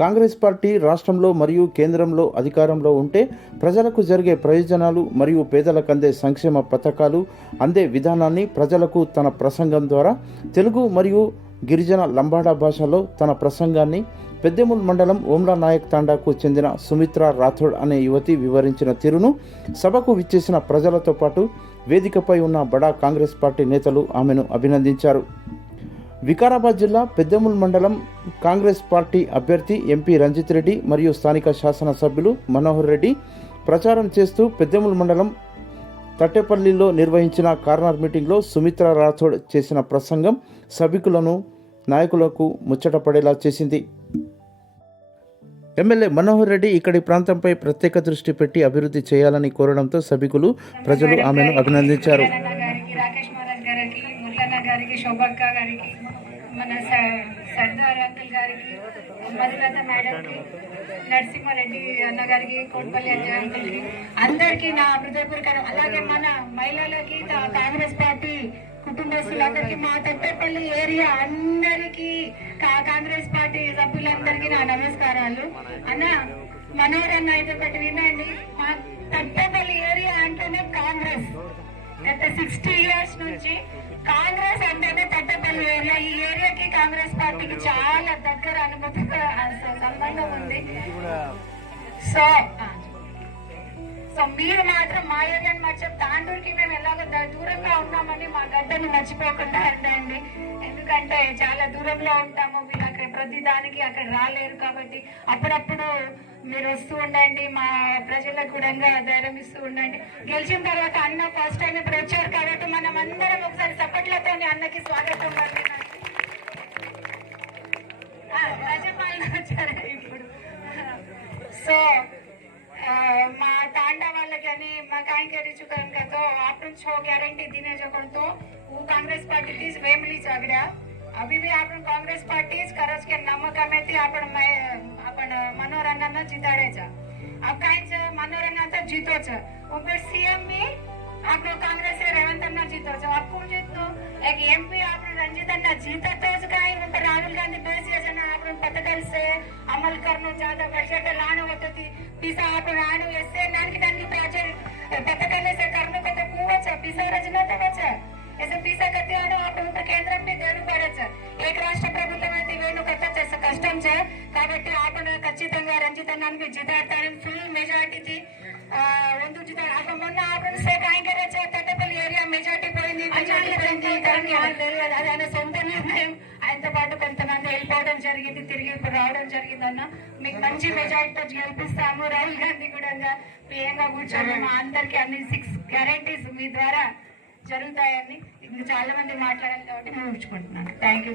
Congress party రాష్ట్రంలో మరియు కేంద్రంలో అధికారంలో ఉంటే ప్రజలకు జరిగే ప్రయోజనాలు మరియు పేదలకు అందే సంక్షేమ పథకాలు అందే విధానాన్ని ప్రజలకు తన ప్రసంగం ద్వారా తెలుగు మరియు గిరిజన లంబాడా భాషలో తన ప్రసంగాన్ని పెద్దెముల్ మండలం ఓమ్లా నాయక్ తాండాకు చెందిన సుమిత్రా రాథోడ్ అనే యువతి వివరించిన తీరును సభకు విచ్చేసిన ప్రజలతో పాటు వేదికపై ఉన్న బడా కాంగ్రెస్ పార్టీ నేతలు ఆమెను అభినందించారు. వికారాబాద్ జిల్లా పెద్దెముల్ మండలం కాంగ్రెస్ పార్టీ అభ్యర్థి ఎంపీ రంజిత్ రెడ్డి మరియు స్థానిక శాసనసభ్యులు మనోహర్ రెడ్డి ప్రచారం చేస్తూ పెద్దెముల్ మండలం తట్టేపల్లిలో నిర్వహించిన కార్నర్ మీటింగ్లో సుమిత్రా రాథోడ్ చేసిన ప్రసంగం సభికులను నాయకులకు ముచ్చట పడేలా చేసింది. ఎమ్మెల్యే మనోహర్ రెడ్డి ఇక్కడి ప్రాంతంపై ప్రత్యేక దృష్టి పెట్టి అభివృద్ధి చేయాలని కోరడంతో సభికులు ప్రజలు ఆమెను అభినందించారు. మన సర్దార్ అంకుల్ గారికి, మధులత మేడంకి, నరసింహారెడ్డి అన్న గారికి, కోట్పల్లి అంకుల్కి అందరికీ నా హృదయపూర్వక, అలాగే మన మహిళలకి, కాంగ్రెస్ పార్టీ కుటుంబస్తులందరికీ, మా తట్టేపల్లి ఏరియా అందరికీ, కాంగ్రెస్ పార్టీ సభ్యులందరికీ నా నమస్కారాలు. అన్న మనోహర్ అన్న అయితే ఒకటి వినండి, మా తట్టేపల్లి ఏరియా అంటేనే కాంగ్రెస్. గత 60 years నుంచి కాంగ్రెస్ అంటేనే తట్టేపల్లి ఏరియా. ఈ ఏరియాకి కాంగ్రెస్ పార్టీకి చాలా దగ్గర అనుమతి సంబంధం ఉంది. సో మీరు మాత్రం మా ఏరియాని మర్చిపోయి తాండూరుకి మేము ఎలాగో దూరంగా ఉన్నామని మా గడ్డని మర్చిపోకుండా ఉండండి. ఎందుకంటే చాలా దూరంలో ఉంటాము, మీరు అక్కడ ప్రతి దానికి అక్కడ రాలేరు. కాబట్టి అప్పుడప్పుడు మీరు వస్తూ ఉండండి, మా ప్రజలకు కూడా ధైర్యం ఇస్తూ ఉండండి. గెలిచిన తర్వాత అన్న ఫస్ట్ టైం ఇప్పుడు వచ్చారు కాబట్టి మనం అందరం ఒకసారి చప్పట్లతో అన్నకి స్వాగతం ప్రజపాలన వచ్చారు ఇప్పుడు. సో మా तांडा वाला यानी मैं कहीं कह रही चुका इनका तो आपने छो गारंटी दिने जो कर तो वो कांग्रेस पार्टी की वेमली जागड़ा अभी भी आपन कांग्रेस पार्टी करज के नमक में थी आपन मनोरंजन जिताड़े जा अब कहीं मनोरंजन तो जीतो छ ऊपर सीएम भी आप लोग कांग्रेस से रेवंत अन्ना जीतो छ आप कौन जीतो एक एमपी आपन रंजित अन्ना जीता तो कहीं ऊपर राहुल गांधी बेस योजना आपन पथकल से अमल करनो ज्यादा बजट लाने होते थी पिसा आपन राणू ऐसे नानकी नानकी प्रोजेक्ट पथकल से करने को तो कुआ छ पिसा रचना तो बचा ऐसे पिसा करते आडो आप ऊपर केंद्र में देनु पड़े छ एक राष्ट्र ప్రభుత్వం అయితే వేణు కట్ట కష్టం छ కాబట్టి आपन ఖచ్చితంగా రంజిత్ అన్నని జితాడతారని ఫుల్ మెజారిటీ ಒಂದು ಜಿತ ಆಗ ಮೊನ್ನೆ ಆಪನ್ ಸೇ ಕಾಯಿ करे छ తట్టపల్లి ఏరియా మెజారిటీ పోయింది అది ఆయన సొంత నిర్ణయం. ఆయనతో పాటు కొంతమంది వెళ్ళిపోవడం జరిగింది, తిరిగి ఇప్పుడు రావడం జరిగిందన్న. మీకు మంచి మెజారిటీతో గెలిపిస్తాము. రాహుల్ గాంధీ కూడా ప్రియంగా కూర్చొని మా అందరికి అన్ని 6 గ్యారంటీస్ మీ ద్వారా జరుగుతాయని ఇంకా చాలా మంది మాట్లాడాలి కాబట్టి నేను ఊహించుకుంటున్నాను. Thank you.